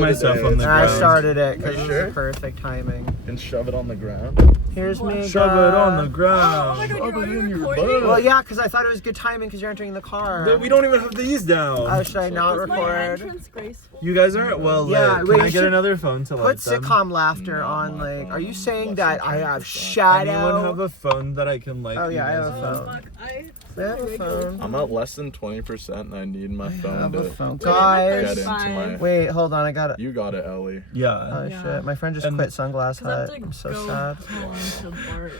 myself on the ground. I started it because it sure? was perfect timing. And shove it on the ground. Here's me. Shove it on the ground. Oh my God, Shove you're it in already your recording? butt. Well, yeah, because I thought it was good timing because you're entering the car. But we don't even have these down. Oh, should I not Is my record? entrance graceful? You guys aren't well lit. Yeah, Can wait, I you get should another phone to light Put them? sitcom laughter Not on, my like, phone. are you saying Less that than I have 10%. shadow? Anyone have a phone that I can like? Oh, yeah, I have a Oh, phone. fuck. We have a phone. I'm at less than 20% and I need my phone have to a phone. to Guys. get into my... Wait, hold on, I got it. You got it, Ellie. Yeah. Oh Yeah. shit, my friend just And- quit Sunglass 'Cause I have Hut. to I'm so go sad. to Bart.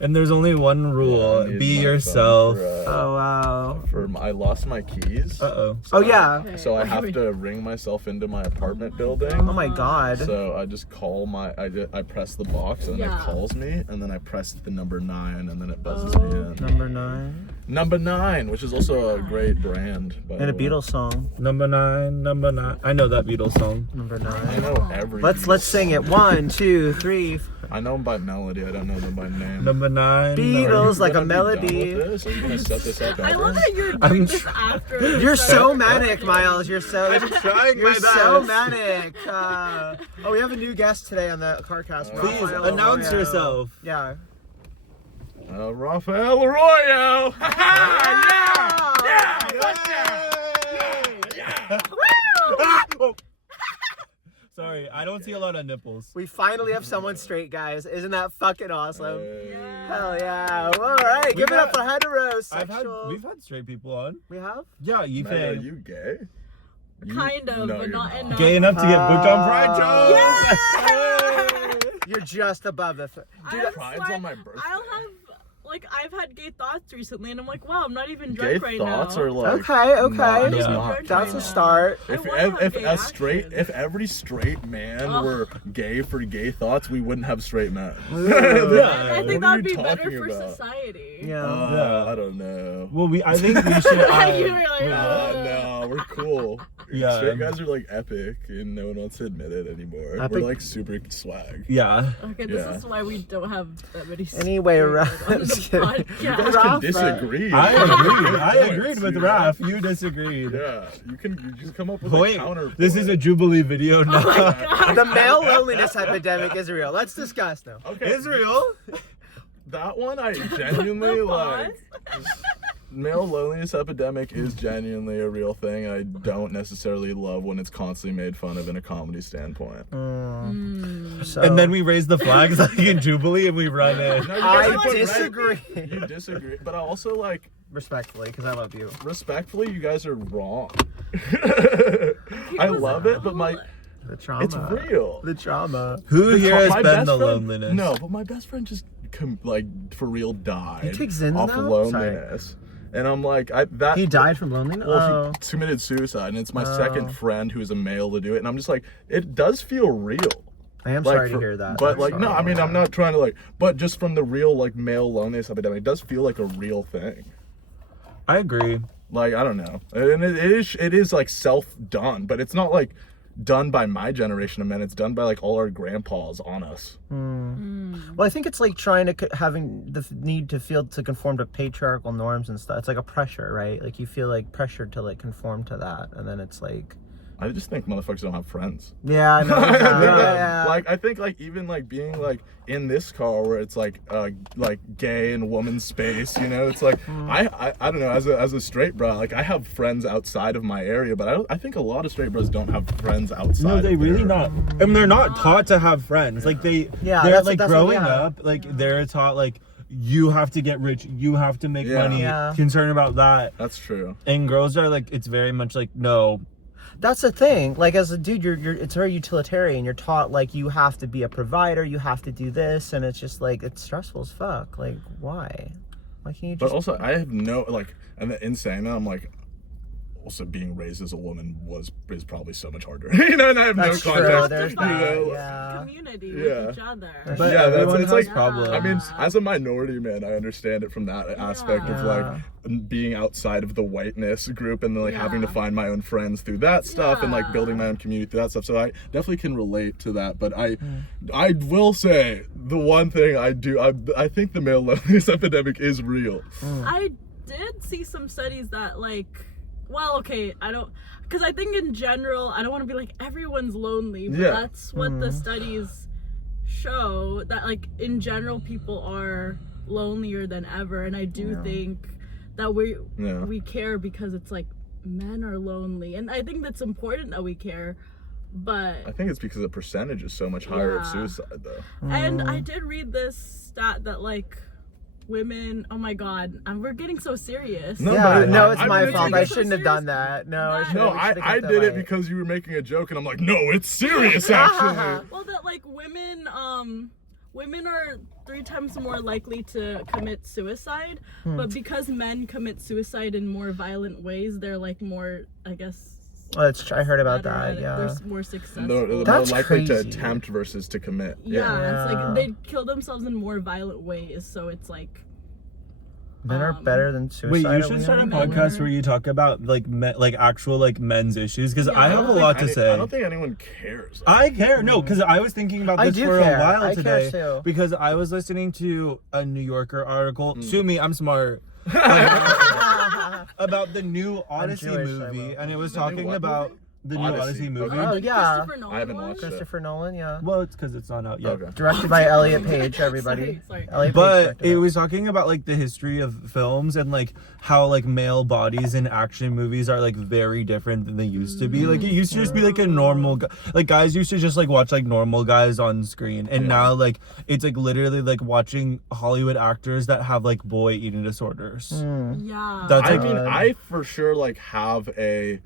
And there's only one rule: I need be my yourself. phone Oh wow. I lost my keys. Uh-oh. Oh yeah. Okay. So I have to ring myself into my apartment building. Oh my god. So I just call I press the box and then Yeah. it calls me and then I press the number 9 and then it buzzes me in. Number 9. Number 9, which is also a great brand. By And a the way. Beatles song. Number 9, number 9. I know that Beatles song. Number I 9. know every. Let's sing it. 1, 2, 3. I know them by melody. I don't know them by name. Number 9. Beatles, like a Gonna be done melody. with this? Are you gonna set this up? I ever? love that you're I'm doing this after. You're so manic, Miles. You're so trying You're my so best. manic. Oh, we have a new guest today on the Carcast. Please Raphael announce Arroyo. yourself. Yeah. Raphael Arroyo. Sorry, I don't see a lot of nipples. We finally have someone straight, guys. Isn't that fucking awesome? Yeah. Hell yeah. All right. Give it up for heterosexual. We've had straight people on. We have? Yeah, you Megha, are think you gay? Kind of, No, but you're not not. enough. gay enough to get booked on Pride shows? You're just above the... I was Pride's like, on my birthday. I'll have, like, I've had gay thoughts recently, and I'm like, wow, I'm not even Gay drunk right thoughts now. are like. Okay, okay. not- Yeah. not- That's a Right start. I If wanna have gay action. if every straight man Ugh. were gay for gay thoughts, we wouldn't have straight men. I What think are that would you be better talking for about? society. Yeah. Yeah, I don't know. Well, I think we should. You were like, No, we're cool. Yeah. Straight guys are like epic, and no one wants to admit it anymore. Epic? We're like super swag. Yeah. Okay, this Yeah. is why we don't have that many. Anyway, straight Raph, men on I'm the just kidding. podcast. You guys Raph, can disagree. I You have agreed. good I points, agreed with you know? Raph. You disagreed. Yeah, you just come up with Wait, a counter. this is a Jubilee video now. The male loneliness epidemic is real. Let's discuss now. okay. Israel? That one I genuinely like. Male loneliness epidemic is genuinely a real thing. I don't necessarily love when it's constantly made fun of in a comedy standpoint. So, And then we raise the flags like in Jubilee and we run in. No, you guys I are put disagree. right. You disagree, but I also like Respectfully, because I love you. respectfully, you guys are wrong. I love it, but The trauma. it's real. The trauma. Who here has My been best the friend- loneliness? No, but my best friend just like for real died. He takes Zins off now? loneliness, and I'm like, that. He died from loneliness? Well, he committed suicide, and it's my second friend who's a male to do it, and I'm just like, it does feel real. I am Like, sorry to hear that. But I'm like, no, sorry. I mean, I'm not trying to like, but just from the real like male loneliness epidemic, it does feel like a real thing. I agree. Like, I don't know, and it is like self-done, but it's not like done by my generation of men. It's done by like all our grandpas on us. Well, I think it's like trying to having the need to feel to conform to patriarchal norms and stuff. It's like a pressure, right? Like you feel like pressured to like conform to that, and then it's like, I just think motherfuckers don't have friends. yeah, I know. Yeah. Like, I think like even like being like in this car where it's like gay and woman space, you know, it's like I don't know, as a straight bro, like I have friends outside of my area, but I think a lot of straight bros don't have friends outside. No, they of really their- not. And they're not taught to have friends. Like Yeah, they're that's like what- growing yeah. up, like they're taught like you have to get rich, you have to make Yeah. money, Yeah. concerned about that. That's true. And girls are like, it's very much like, no. That's the thing. Like as a dude, you're it's very utilitarian. You're taught like you have to be a provider, you have to do this, and it's just like it's stressful as fuck. Like why? Why can't you just? But also, I have no like, and in saying that, I'm like, also being raised as a woman is probably so much harder. You know, and I have That's no true. context. There's you that. know? Yeah. Community Yeah. with each other. But Yeah, that's everyone it's has like problems. I mean, as a minority man, I understand it from that aspect of like being outside of the whiteness group and then like having to Yeah. find my own friends through that stuff and like Yeah. building my own community through that stuff. So I definitely can relate to that. But I will say the one thing I think the male loneliness epidemic is real. I did see some studies that like well, okay, I don't, because I think in general, I don't want to be like everyone's lonely, but Yeah. that's what the studies show, that like in general people are lonelier than ever, and I do think that we care because it's like men are lonely, and I think that's important that we care, but I think it's because the percentage is so much higher of Yeah. suicide though. and I did read this stat that like women, oh my god, we're getting so serious. No, Yeah, but no, it's I my mean, fault. like, I it's so shouldn't have serious. done that. No, That- I should've- No, we should've I kept that did it light. because you were making a joke, and I'm like, no, it's serious actually. Well, that like women are 3 times more likely to commit suicide, but because men commit suicide in more violent ways, they're like more, I guess. Oh, I heard about better at that. it. Yeah. They're more successful. More That's likely to crazy. attempt versus to commit. Yeah, it's Yeah. like they kill themselves in more violent ways, so it's like. Men are better than suicide. Wait, you should start a men podcast are- where you talk about like actual like men's issues, because I Yeah. have a lot to say. I don't think anyone cares. I care. No, because I was thinking about I this do for care. a while I today. care too. Because I was listening to a New Yorker article. Sue me, I'm smart. About the new Odyssey Jewish, I movie, will. and it was The new talking what about movie? the new Odyssey. Odyssey movie. Oh, The yeah. Christopher Nolan I haven't one? watched it. Christopher Nolan, yeah. Well, it's because it's not out yet. Okay. Directed by Elliot Page, everybody. Sorry. Elliot Page But directed it was talking about like the history of films and like how like male bodies in action movies are like very different than they used to be. Like it used to just be like a normal like guys used to just like watch like normal guys on screen, and now like it's like literally like watching Hollywood actors that have like boy eating disorders. Yeah. That's I like mean, I for sure like have a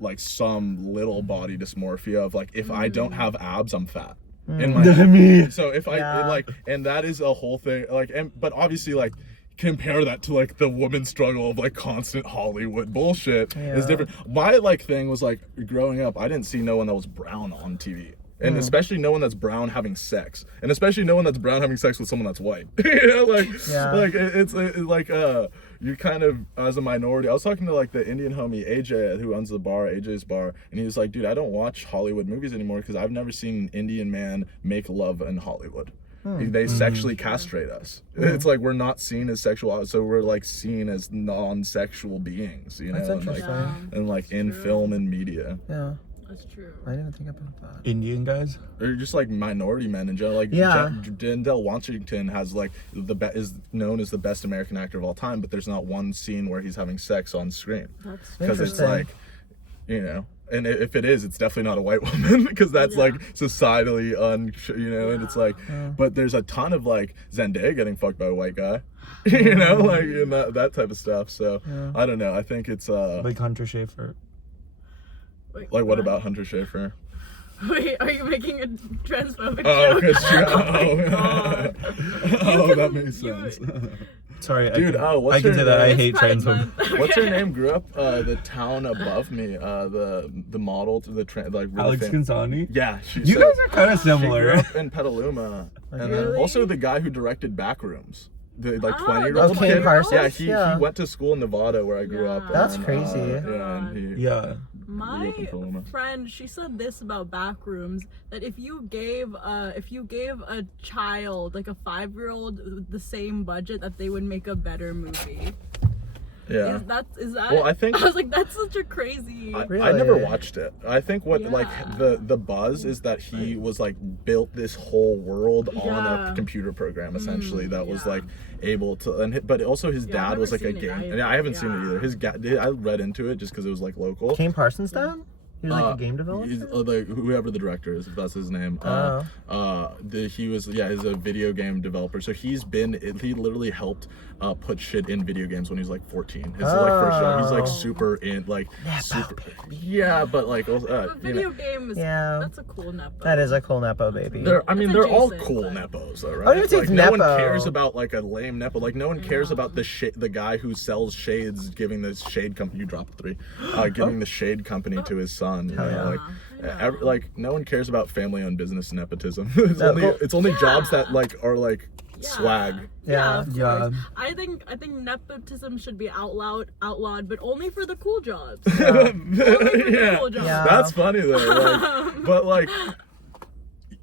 like some little body dysmorphia of like, if I don't have abs, I'm fat. In my head. So if I Yeah. like, and that is a whole thing. Like, and but obviously like compare that to like the woman struggle of like constant Hollywood bullshit is Yeah. different. My like thing was like growing up, I didn't see no one that was brown on TV. And especially no one that's brown having sex, and especially no one that's brown having sex with someone that's white. You know, like, Yeah. like it's like you kind of as a minority. I was talking to like the Indian homie AJ who owns the bar, AJ's bar, and he was like, dude, I don't watch Hollywood movies anymore because I've never seen an Indian man make love in Hollywood. They sexually castrate us. It's like we're not seen as sexual, so we're like seen as non-sexual beings. You know, That's and, like, interesting. and like in film and media. Yeah. That's true. I didn't think about that. Indian guys. Or just like minority men in general. Like Yeah. Denzel Washington has like is known as the best American actor of all time, but there's not one scene where he's having sex on screen That's because it's Interesting. like, you know. And if it is, it's definitely not a white woman because that's like societally and it's like, but there's a ton of like Zendaya getting fucked by a white guy, you know, like and that type of stuff. So I don't know. I think it's Like Hunter Schafer. Wait, like what about Hunter Schafer? Wait, are you making a transphobic Oh, joke? because oh, that makes sense. Sorry, Dude, what's I can her say that I name? hate Pride trans Month. What's her Okay. name? Grew up the town above me. The model to the like really Alex Gonzani. Yeah, she. You so guys are kind of she grew similar. up in Petaluma, and then Really? also the guy who directed Backrooms. The like Oh, 20-year-old Kim kid. Parsons? Yeah, Yeah. he went to school in Nevada where I grew up. Yeah. That's and, crazy. Yeah, and he Yeah. grew My up in Petaluma. friend, she said this about Backrooms, that if you gave a child, like a 5-year-old, the same budget, that they would make a better movie. Yeah. Is that? Well, I think- I was like, that's such a crazy. I never Really? watched it. I think what like Yeah. the buzz is that he was like built this whole world on Yeah. a computer program essentially that was yeah. like able to but also his Yeah, I've dad was like never a seen it game. either. Yeah, I haven't seen it Yeah. either. His I read into it just because it was like local. Kim Parsons dad? He was like a game developer? He's, like whoever the director is, if that's his name. He was he's a video game developer. So he literally helped put shit in video games when he was like 14. His like first job. He's like super in like super. Yeah, but like a you know. video game is that's a cool nepo. That is a cool nepo baby. They're all adjacent, cool but- nepos though, I right? don't even think Like it's no one nepo. cares about like a lame nepo. Like no one cares about the guy who sells shades, giving the shade company. You dropped 3, giving the shade company to his son. You know, yeah. like Yeah. like no one cares about family on business nepotism. It's only jobs that like are like swag. Yeah. of Yeah. course. I think nepotism should be outlawed, but only for the cool jobs. Yeah. Cool jobs. Yeah. That's funny though. Like, but like.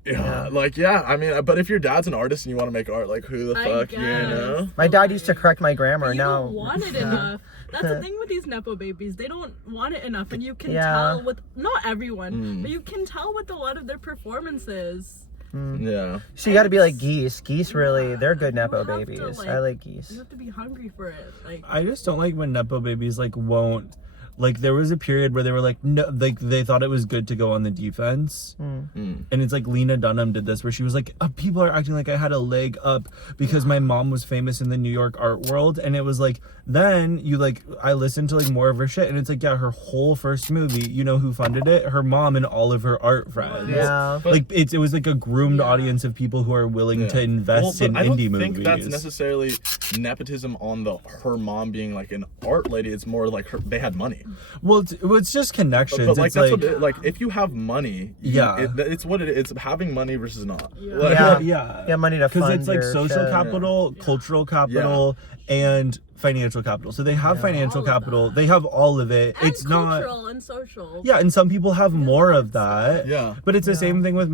Yeah, I mean, but if your dad's an artist and you want to make art, like, who the I fuck, you guess. know? My dad used to correct my grammar. You Now don't want it enough. That's the thing with these nepo babies. They don't want it enough, and you can Yeah. tell with not everyone, but you can tell with a lot of their performances. Yeah. So you got to be like Geese. Geese really, they're good Nepo have to, babies. like- I like You Geese. have to be hungry for it. Like I just don't like when nepo babies like won't. Like there was a period where they were like no, like they thought it was good to go on the defense, and it's like Lena Dunham did this where she was like, people are acting like I had a leg up because my mom was famous in the New York art world, and it was like then you like I listened to like more of her shit, and it's like her whole first movie, you know who funded it? Her mom and all of her art friends. Yeah. Like it was like a groomed audience of people who are willing to invest in I don't indie think movies. that's necessarily nepotism on her mom being like an art lady. It's more like they had money. Well, it's just connections. But like it's that's like, what like if you have money, it's what it is. It's having money versus not. Yeah. yeah. Yeah, money to fund Because it's like your social shit. capital, cultural capital, and financial capital. So they have financial All of capital. that. They have all of it. and It's not. cultural and social. Yeah, and some people have more of that. Yeah. But it's the same thing with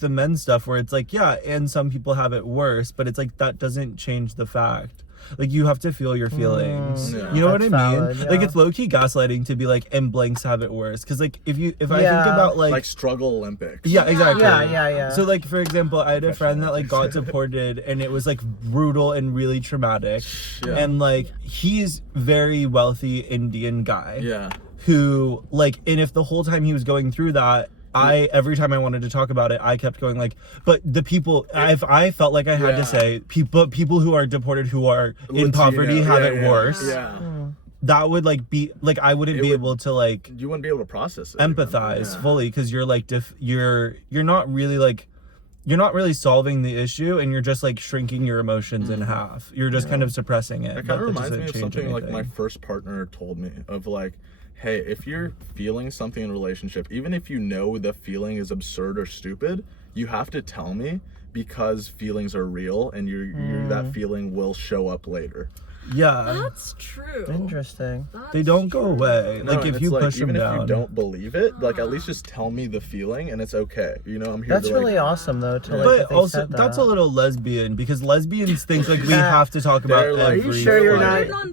the men's stuff where it's like, and some people have it worse, but it's like that doesn't change the fact. Like you have to feel your feelings. Yeah. You know That's what I mean? valid, Like yeah. it's low key gaslighting to be like, and blanks have it worse. Because like if I think Yeah. about Like struggle Olympics. yeah, exactly. Yeah. So like for example, I had a friend that like got deported and it was like brutal and really traumatic. Yeah. And like he's very wealthy Indian guy. Yeah. Who like and if the whole time he was going through that every time I wanted to talk about it, I kept going like, but the people I felt like I had to say people who are deported who are in Latino, poverty have it worse. Yeah. That would like be like I wouldn't be able to like You wouldn't be able to process it. empathize Yeah. fully because you're like you're not really like you're not really solving the issue and you're just like shrinking your emotions in half. You're just kind of suppressing it. That but kind of reminds doesn't me of change something like my anything. first partner told me of like, hey, if you're feeling something in a relationship, even if you know the feeling is absurd or stupid, you have to tell me because feelings are real and that feeling will show up later. Yeah. That's true. Interesting. They don't go away. No, Like and if you it's push them even down. if you don't believe it, like at least just tell me the feeling and it's okay. You know, I'm here That's to like, really awesome though. To like, But that they also, said that's that. a little lesbian because lesbians think like we have to talk about They're like- Are you every. sure you're They're not non-binary.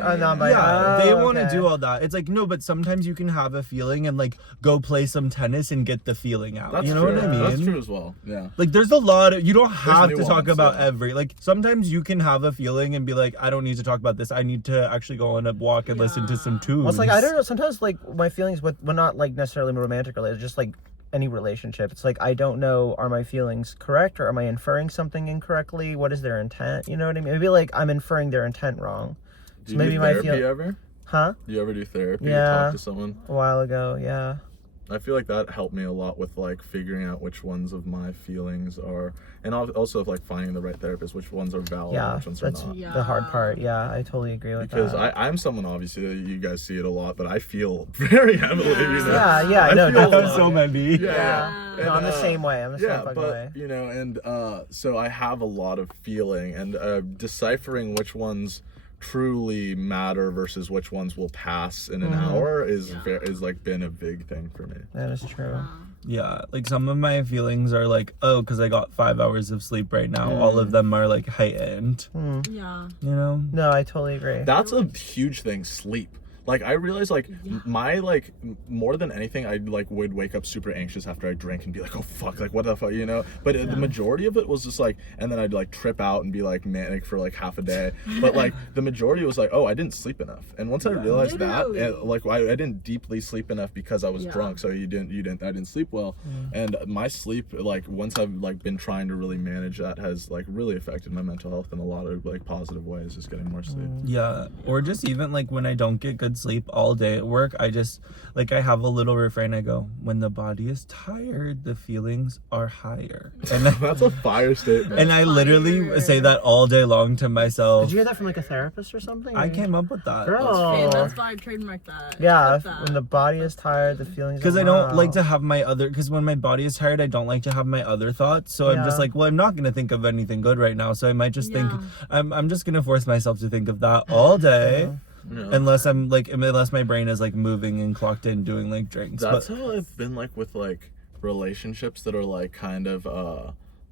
queer? Oh, non-binary. Yeah, they want to okay. do all that. It's like no, but sometimes you can have a feeling and like go play some tennis and get the feeling out. That's You know true. what I mean? That's true as well. Yeah. Like there's a lot of you don't have to talk nuance, about yeah. every like sometimes you can have a feeling and be like I don't need to talk about this. I need to actually go on a walk and listen to some tunes. Well, it's like I don't know. Sometimes like my feelings with well, not like necessarily romantic related, just like any relationship. It's like I don't know. Are my feelings correct or am I inferring something incorrectly? What is their intent? You know what I mean? Maybe like I'm inferring their intent wrong. Do So you maybe do my therapy feel. ever? Huh? Do you ever do therapy or Yeah. talk to someone? A while ago, yeah. I feel like that helped me a lot with like figuring out which ones of my feelings are, and also like finding the right therapist, which ones are valid and Yeah, which ones that's are not. the hard part. Yeah, I totally agree with Because that. I'm someone, obviously, you guys see it a lot, but I feel very heavily. You know? Yeah, I no, feel a definitely. lot. so many. Yeah. No, I'm the same way. I'm the same Yeah, fucking but way. you know, and so I have a lot of feeling, and deciphering which ones truly matter versus which ones will pass in an hour is like been a big thing for me. That is true. Yeah, like some of my feelings are like, oh, because I got 5 hours of sleep right now. All of them are like heightened. Yeah. You know? No, I totally agree. That's a huge thing, sleep. Like I realized like my like more than anything I like would wake up super anxious after I drank and be like, oh fuck, like what the fuck, you know? But the majority of it was just like, and then I'd like trip out and be like manic for like half a day. But like the majority was like, oh, I didn't sleep enough. And once I realized that, like I didn't deeply sleep enough because I was drunk, so I didn't sleep well. And my sleep, like once I've like been trying to really manage that, has like really affected my mental health in a lot of like positive ways, just getting more sleep. Yeah, or just even like when I don't get good sleep all day at work, I just like I have a little refrain. I go, when the body is tired, the feelings are higher. And That's a fire statement. and I literally say that all day long to myself. Did you hear that from like a therapist or something? I came up with that. Girl. Okay, that's why I trademarked that. Yeah, Accept that. when the body is tired, the feelings. Because I don't like to have my other, because when my body is tired, I don't like to have my other thoughts. So I'm just Yeah. like, well, I'm not going to think of anything good right now. So I might just think, I'm just going to force myself to think of that all day. Unless unless my brain is like moving and clocked in doing like drinks. That's But how I've been like with like relationships that are like kind of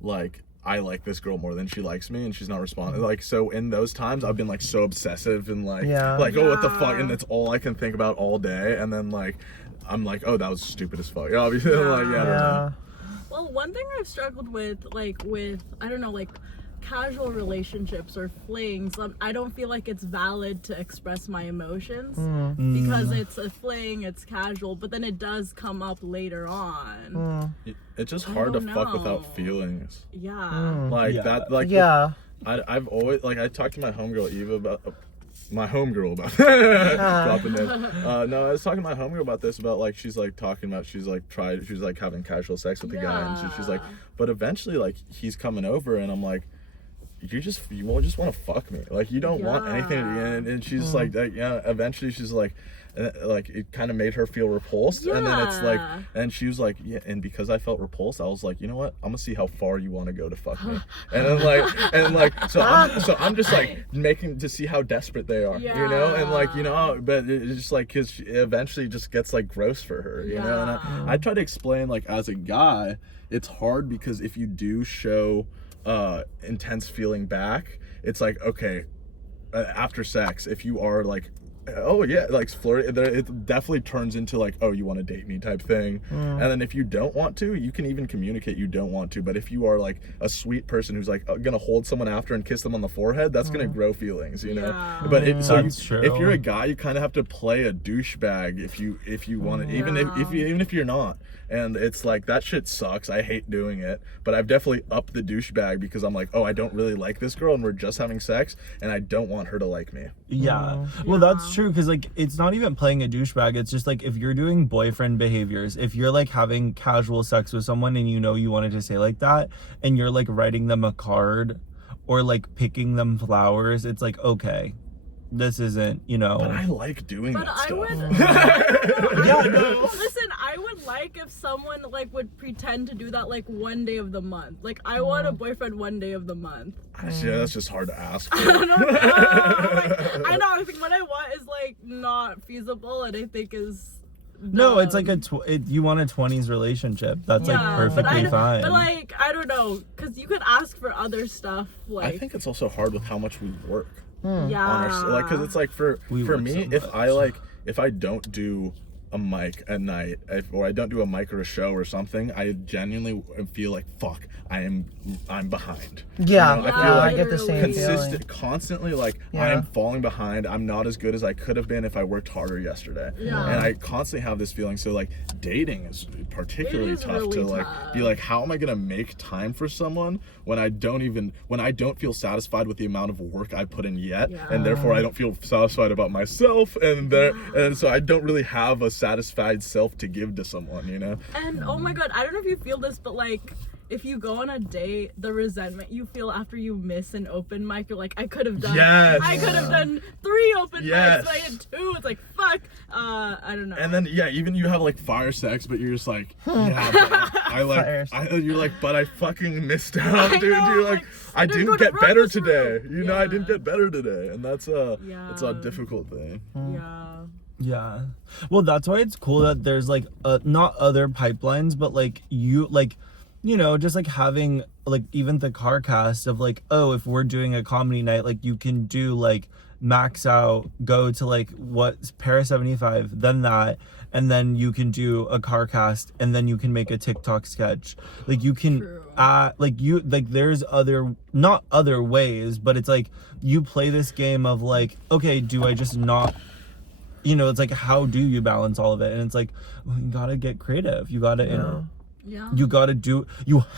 like I like this girl more than she likes me and she's not responding. Like, so in those times I've been like so obsessive and like oh, what the fuck, and that's all I can think about all day, and then like I'm like, oh, that was stupid as fuck, obviously. Like well, one thing I've struggled with I don't know, like casual relationships or flings, I don't feel like it's valid to express my emotions because it's a fling, it's casual, but then it does come up later on. It's just hard to fuck without feelings. I've always, like, I talked to my homegirl Eva about dropping names. No, I was talking to my homegirl about this, about like she's like having casual sex with the guy, and she's like, but eventually like he's coming over and I'm like, you won't just want to fuck me, like you don't want anything at the end. And she's like eventually she's like it kind of made her feel repulsed, and then it's like, and she was like, yeah, and because I felt repulsed, I was like, you know what, I'm gonna see how far you want to go to fuck me. And then so I'm just like making to see how desperate they are, you know, and like, you know, but it's just like, cause she eventually just gets like gross for her, you know. And I try to explain, like, as a guy, it's hard because if you do show intense feeling back, it's like, okay, after sex, if you are like, oh yeah, like flirting, it definitely turns into like, oh, you want to date me type thing. And then if you don't want to, you can even communicate you don't want to. But if you are like a sweet person who's like gonna hold someone after and kiss them on the forehead, that's gonna grow feelings, you know. But if you're a guy, you kind of have to play a douchebag if you want to, even if you're not. And it's like, that shit sucks. I hate doing it, but I've definitely upped the douchebag because I'm like, oh, I don't really like this girl and we're just having sex and I don't want her to like me. Well, that's true, because like it's not even playing a douchebag. It's just like, if you're doing boyfriend behaviors, if you're like having casual sex with someone and you know you wanted to say like that, and you're like writing them a card or like picking them flowers, it's like, okay, this isn't, you know. But I like doing that stuff. Listen, I would like if someone like would pretend to do that like one day of the month. Like, I want a boyfriend one day of the month. Yeah, that's just hard to ask for. I don't know. I know. I think what I want is like not feasible, and I think is. No, it's like you want a 20s relationship. That's like perfectly fine. But like, I don't know, because you could ask for other stuff. Like, I think it's also hard with how much we work. Yeah. Like, because it's like for me, so if I don't do a mic at night, or I don't do a mic or a show or something, I genuinely feel like, fuck, I'm behind. Yeah, you know? I feel like I get the same feeling. Constantly, like, I am falling behind. I'm not as good as I could have been if I worked harder yesterday. And I constantly have this feeling. So like, dating is particularly tough really to like be like, how am I gonna make time for someone when I don't feel satisfied with the amount of work I put in yet, and therefore I don't feel satisfied about myself, and so I don't really have a satisfied self to give to someone, you know. And oh my god, I don't know if you feel this, but like, if you go on a date, the resentment you feel after you miss an open mic, you're like, I could have done 3 open mics, but I had 2. It's like, fuck. I don't know. And then even you have like fire sex, but you're just like, you're like, but I fucking missed out, dude. You're like, I didn't get better today. You know, I didn't get better today, and that's it's a difficult thing. Yeah. Well, that's why it's cool that there's like not other pipelines, but like you know, just like having like even the Carcast of like, oh, if we're doing a comedy night, like you can do like max out, go to like Para 75, then that, and then you can do a Carcast, and then you can make a TikTok sketch. Like you can there's not other ways, but it's like you play this game of like, okay, do I just not, you know, it's like, how do you balance all of it? And it's like, well, you gotta get creative. You gotta you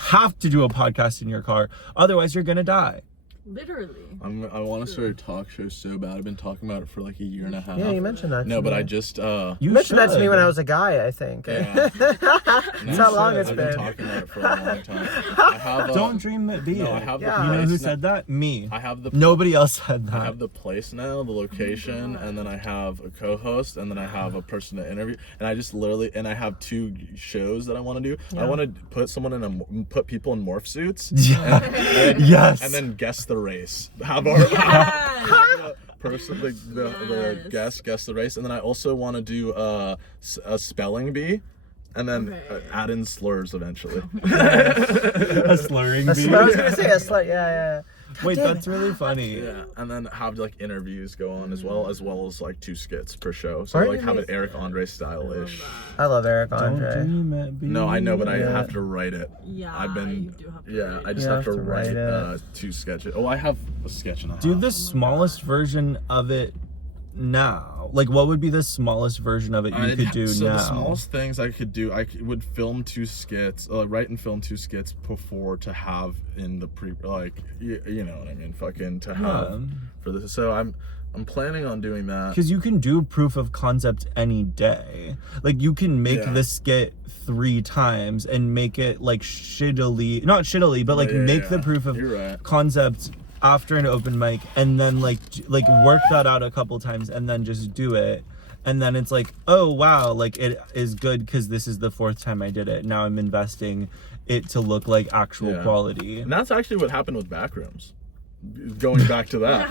have to do a podcast in your car, otherwise you're gonna die. Literally. I want to start a talk show so bad. I've been talking about it for like a year and a half. Yeah, you mentioned that. No, but I just you mentioned that to me when I was a guy, I think. Yeah. That's how long it's been. I've been talking about it for a long time. Don't dream it, be it. I have you know who said that? Me. Nobody else said that. I have the place now, the location, and then I have a co-host, and then I have a person to interview, and I just literally, and I have 2 shows that I want to do. I want to put people in morph suits. And then guess the race. Have the person, the guest guess the race, and then I also want to do a spelling bee. And then Okay. add in slurs eventually. A slurring I bee. was gonna say a slut. Yeah. Wait, Damn that's really funny. Yeah, and then have like interviews go on as well as like 2 skits per show. So Aren't like you have it amazing? Eric Andre style-ish. I love Eric Don't Andre. dream it, No, I know, but I Yeah. have to write it. Yeah, I've been you do have to yeah, write I it. just You have to write it. 2 sketches. Oh, I have a sketch and a half. Do the smallest version of it now. Like, what would be the smallest version of it you could do so now? the smallest things I could do, would film 2 skits, write and film 2 skits before to have in the you know what I mean, fucking to have for this. So I'm planning on doing that. Because you can do proof of concept any day. Like, you can make the skit 3 times and make it like not shittily, but like make the proof of You're right. concept after an open mic, and then like work that out a couple times and then just do it. And then it's like, oh wow, like it is good because this is the 4th time I did it. Now I'm investing it to look like actual quality. And that's actually what happened with Backrooms. Going back to that,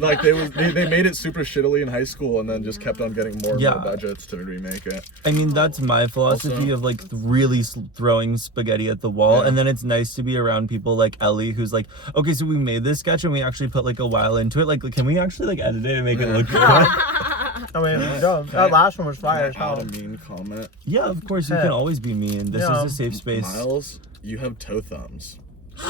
like they made it super shittily in high school, and then just kept on getting more and more budgets to remake it. I mean, that's my philosophy of like really throwing spaghetti at the wall, and then it's nice to be around people like Ellie, who's like, okay, so we made this sketch and we actually put like a while into it. Like, can we actually like edit it and make it look good? I mean, no, that last one was fire as Add hell. a mean comment. Yeah, of course you can always be mean. This is a safe space. Miles, you have toe thumbs.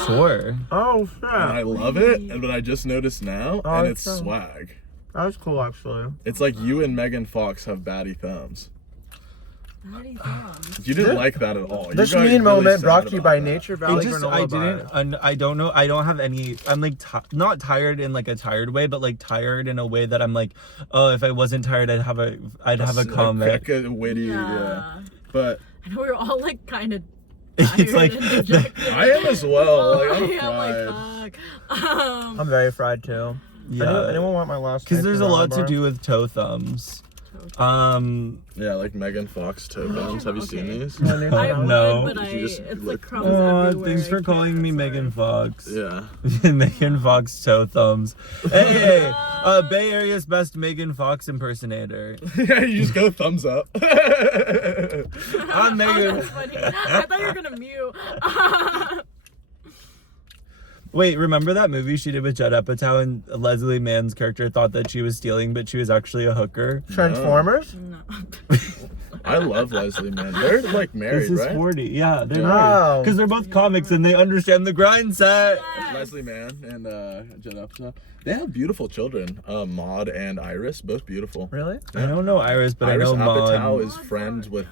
Sure. Oh shit. And I love it, but I just noticed now, and it's it's swag. That was cool actually. It's like you and Megan Fox have baddie thumbs. Daddy thumbs. You didn't like that at all. This you got mean really moment sad brought to you about by that. Nature Valley granola I bar. didn't, and I don't know. I don't have any. I'm like not tired in like a tired way, but like tired in a way that I'm like, oh, if I wasn't tired, I'd have a comment. Quick, witty, yeah. But I know we were all like kind of. It's like I am as well. Like, I'm like, fried. I'm very fried too. yeah, Anyone want my last? because there's a granola lot to bar? do with toe thumbs. Yeah, like Megan Fox toe thumbs. Have you seen these? I would, No. but You just it's look- like crumbs everywhere. Thanks for I calling me can't, Megan Fox. Yeah. Megan Fox toe thumbs. Hey, Bay Area's best Megan Fox impersonator. Yeah, you just go thumbs up. I'm Oh, Megan. that's funny. I thought you were gonna mute. Wait, remember that movie she did with Judd Apatow and Leslie Mann's character thought that she was stealing, but she was actually a hooker? Transformers. No. I love Leslie Mann. They're like married, This is right? 40. Yeah, they're Yeah. married. Oh. Because they're both comics and they understand the grind set. Leslie Mann and Judd Apatow. They have beautiful children. Maud and Iris, both beautiful. Really? I don't know Iris, but Iris I know Apatow Maud. is friends with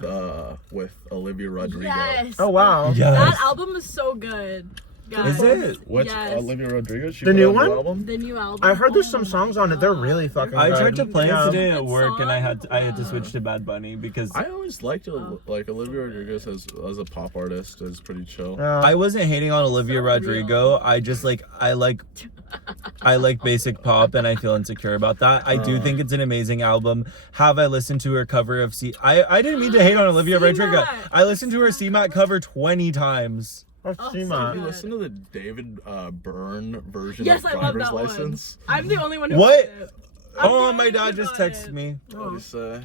Olivia Rodrigo. Yes. Oh wow. Yes. That album is so good. Guys. Is it? What's Yes. Olivia Rodrigo? She The put new out a one? album? The new album. I heard there's some Oh songs my on it. They're God. really fucking I good. tried to play Yeah. it today at Good work and I had to song. switch to Bad Bunny because I always liked like Olivia Rodrigo as a pop artist is pretty chill. I wasn't hating on Olivia So Rodrigo. I just like I like basic pop and I feel insecure about that. I do think it's an amazing album. Have I listened to her cover of I didn't mean to hate on Olivia Rodrigo. C-Mac. I listened to her CMAC cover 20 times. Let's Oh, see so my. You good. listen to the David Byrne version Yes, of I love Driver's that one. License? I'm the only one who. What? got it. I'm the Oh, only my one dad who just got texted it. me. What do you say?